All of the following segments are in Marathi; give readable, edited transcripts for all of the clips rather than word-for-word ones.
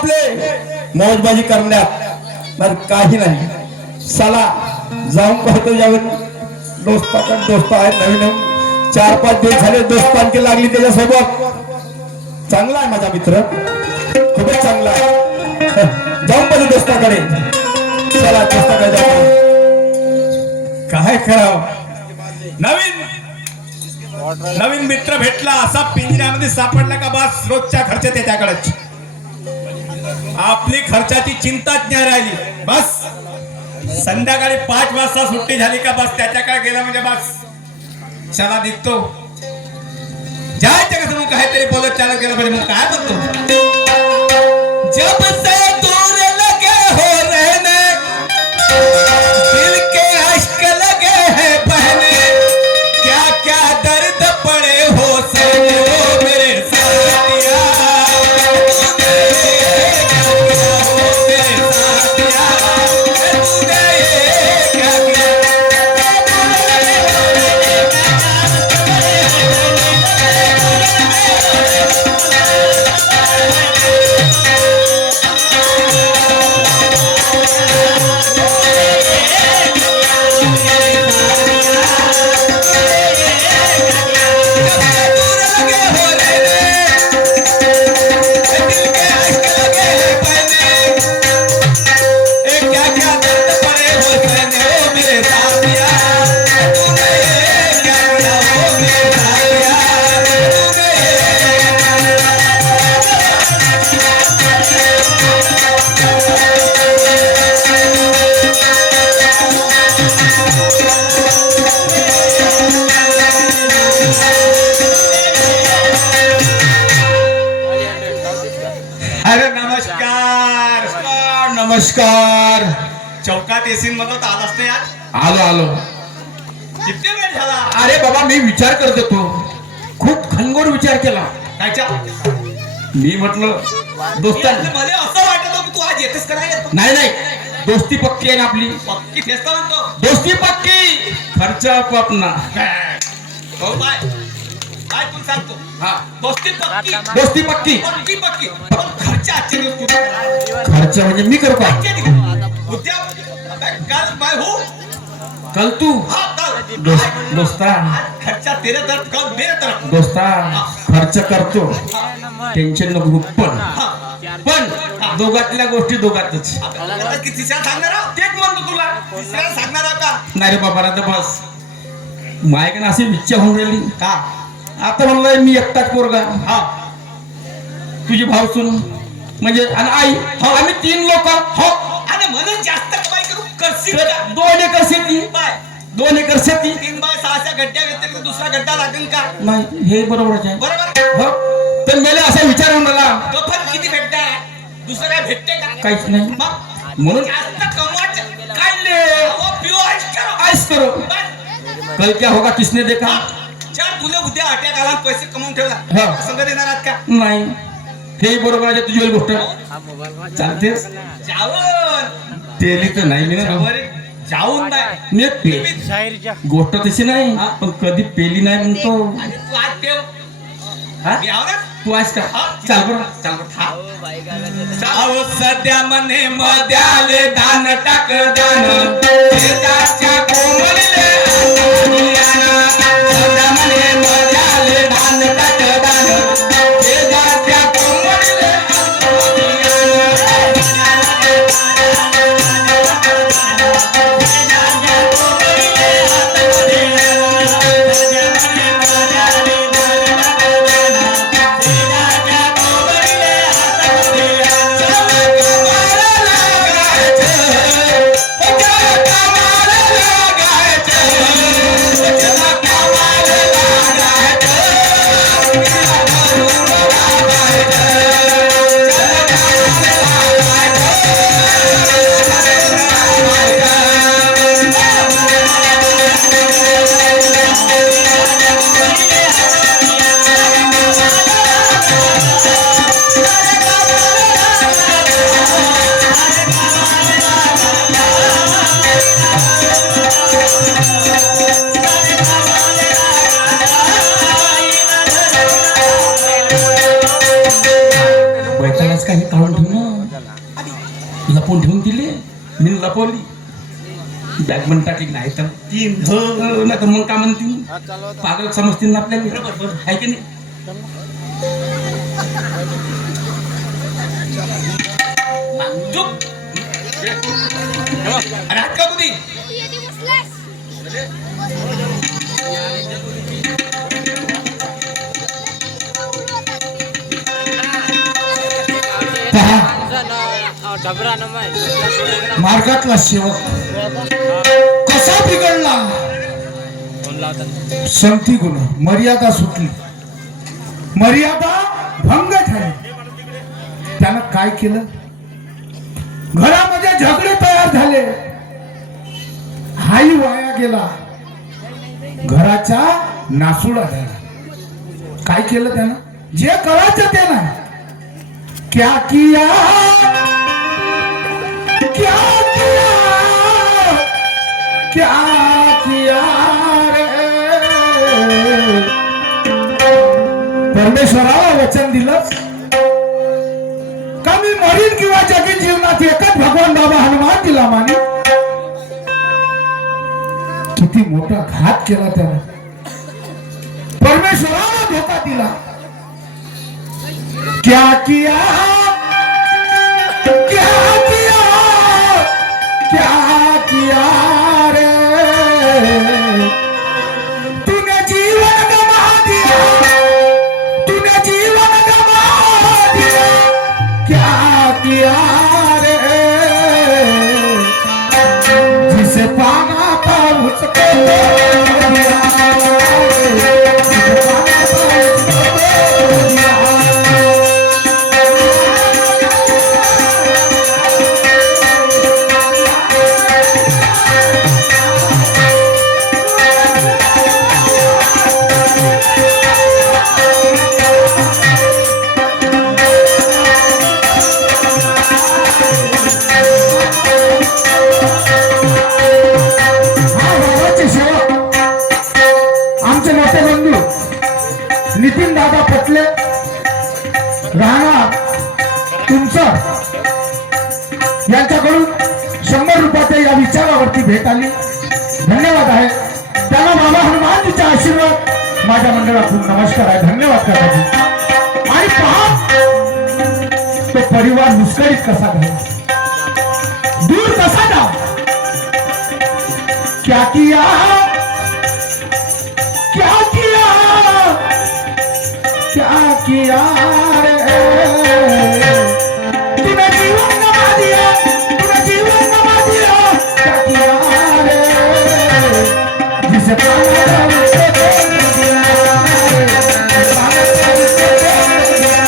आपले मौजबाजी करण्यात तर काही नाही. चला जाऊन पाहतो यावर दोस्ताकडे दोस्त आहेत नवीन 4-5 दिवस झाले दोस्तांकी लागली त्याच्यासोबत. चांगला आहे माझा मित्र, खूपच चांगला आहे. जाऊन पाहतो दोस्ताकडे. चला दोस्ताकडे जाऊ. काय करावं, नवीन मित्र भेटला असा पिंजऱ्यामध्ये सापडला का बस रोजच्या खर्च त्याच्याकडेच. आपली खर्चाची चिंताच नाही राहिली. बस संध्याकाळी 5 वाजता सुट्टी झाली का बस त्याच्याकडे गेला म्हणजे बस चला निघतो. जायचं कसं मग काहीतरी बोलत चालत गेलं पाहिजे. मग काय म्हणतो, जब से दूर लगे हो रहने दिल के अश्क लगे हैं बहने क्या क्या दर्द पड़े हो सहने ओ मेरे साथिया तूने क्या किया हो मेरे साथिया तूने क्या किया. नमस्कार. चौकात येशील म्हणलं तर आलाच नाही आज. आलो. किती वेळ झाला. अरे बाबा मी विचार करत होतो, खूप खनगोर विचार केला. कायच्या मी म्हटलं दोस्ता मला असं वाटत होतं की तू आज येतेस का नाही. नाही दोस्ती पक्की आहे ना आपली. पक्की फेसता म्हणतो. दोस्ती पक्की, खर्च आपला. हो बाय काय तू सांगतो. हा दोस्ती पक्की, दोस्ती पक्की. पक्की पण खर्च आजचे दिवस कुठे खर्च म्हणजे मी करू का. उद्या काल बाय हो कल तू दोस्ता खर्चा तेरे तरफ कल मेरे तरफ. दोस्ता खर्च करतो, टेन्शन नको. पण दोघातल्या गोष्टी दोघातच. तिसऱ्या सांगणार आहोत. तेच म्हणतो तुला तिसऱ्या सांगणार आहोत का. नाही रे बाबा आता बस. मायकन अशी इच्छा होऊन राहिली का आता म्हणलंय मी एकटाच पोरगा. हा तुझी भाव सुन म्हणजे आणि आई हो आम्ही 3 लोक. हो आणि म्हणून जास्त कमाई करू करशील का. 2 एकर शेती. बाय 2 एकर शेती. 3x6 गड्ड्या व्यतिरिक्त दुसरा गड्डा लागेल का. नाही हे बरोबरच आहे. बरोबर हो तर मला असा विचार होऊन राहिला गफर किती भेटते दुसरं काय भेटते का. काहीच नाही. मग म्हणून जास्त कमवायचं काय ले पिओ आइस करो. कल क्या होगा किसने देखा. 4 तुला उद्या अटॅक आला पैसे कमवून ठेवला हा. संग देणार आहात का. नाही हे बरोबर आहे तुझी गोष्ट चालतेस. जाऊन पेली तर नाही मी ना. जाऊन नाही मी पे गोष्ट तशी नाही पण कधी पेली नाही म्हणतो. आणि तू आज पेव हा मी आहो ना. तू आहेस का. चाल बरं चाल जाओ सध्या मने मध्याले दान टाक दान शेजारच्या कोमलले आलियाना. सध्या मने मध्याले दान टाक दान शेजारच्या कोमलले कमाल आहे काढून ठेव ना. लपवून ठेवून दिले मी लपवली बॅग पण टाकली नाही तर तीन नाही तर मग काय म्हणतील पागल समजतील ना आपल्याला. बरोबर आहे की नाही. चुप. अरे हात का कुठे मार्गातला सेवक कसा बिघडला. संगती गुण मर्यादा सुटली, मर्यादा भंग झाली. त्यानं काय केलं, घरामध्ये झगडे तयार झाले, हाही वाया गेला, घराचा नासुडा झाला. काय केलं त्यानं, जे करायचं त्यानं क्या किया, क्या किया, क्या किया रे. परमेश्वराला वचन दिलं का मी मरीन किंवा जगीन जीवनात एकच भगवान बाबा हनुमान दिला माने. किती मोठा घात केला त्याने, परमेश्वराला धोका दिला. क्या किया, क्या किया, क्या किया रे. तूने जीवन गवा दिया, तूने जीवन गवा दिया, क्या किया रे. जिसे पाना था उसको दिया, जिसे पाना था उसको दिया. नितीन दादा पटले राहणार तुमचं यांच्याकडून 100 रुपयाच्या या विचारावरती भेट आली. धन्यवाद आहे त्याला. बाबा हनुमानजीचा आशीर्वाद माझ्या मंडळातून नमस्कार आहे. धन्यवाद काकाजी. आणि पहा तो परिवार मुस्कळीत कसा झाला, दूर कसा जा. क्या किया, क्या किया, क्या किया रे. तूने जीवन गवा दिया, तूने जीवन गवा दिया, क्या किया रे. जिसे पाना था उसको छोड़ दिया, जिसे पाना था उसको छोड़ दिया.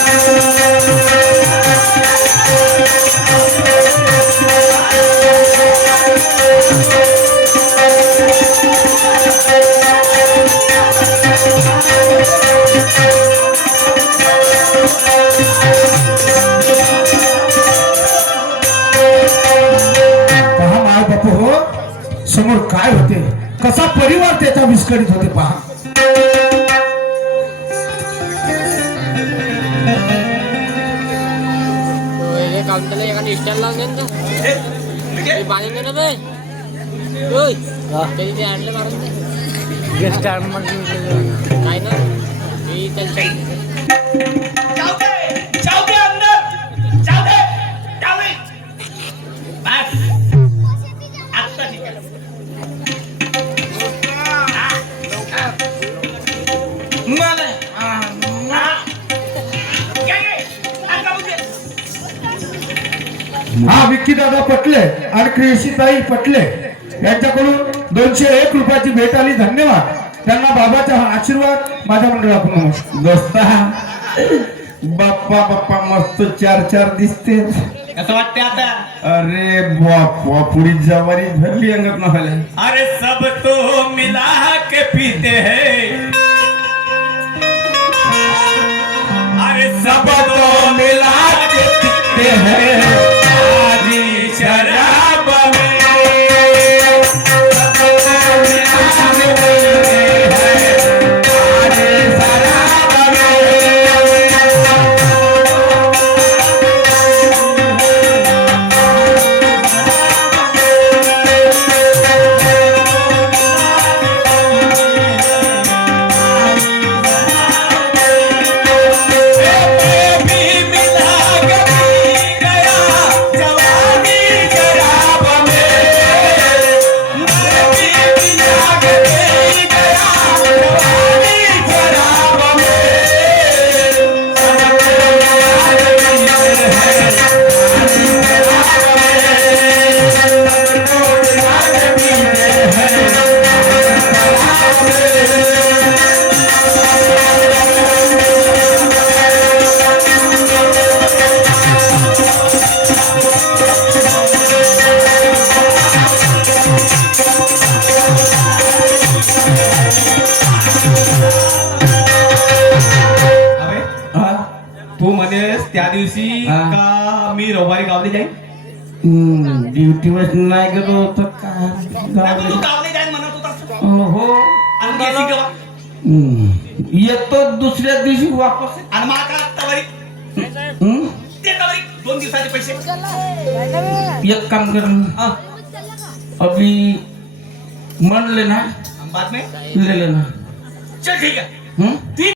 समोर काय होते, कसा परिवार त्याचा विस्कळीत होते पहा. हा विक्की दादा पटले आणि कृषीताई पटले यांच्याकडून 201 रुपयाची भेट आली. धन्यवाद त्यांना. बाबाचा आशीर्वाद माझ्या मंडळाकडून नमस्कार. दोस्ता बाप्पा बाप्पा मस्त 4 दिसते. कसं वाटते आता. अरे बाप्पा पुरी जवारी भरली अंगत न झाले. अरे सब तो मिला के पीते हैं, अरे सब तो मिला के पीते हैं शराब में. सब तो मिला के पीते हैं आज शराब में. मी रविवारी गावले जाईन. ड्युटीवर नाही गेलो तर काय नाही, तू गावले जाईन म्हणत होतास. हो आणि मग येशील केव्हा? येतो दुसऱ्या दिवशी वापस. आणि मला का तवारी हं? ते तवारी 2 दिवसाचे पैसे. एक काम कर हा. अभी म्हणले ना बाद में लिहिले ना चल ठीक आहे. हं? ती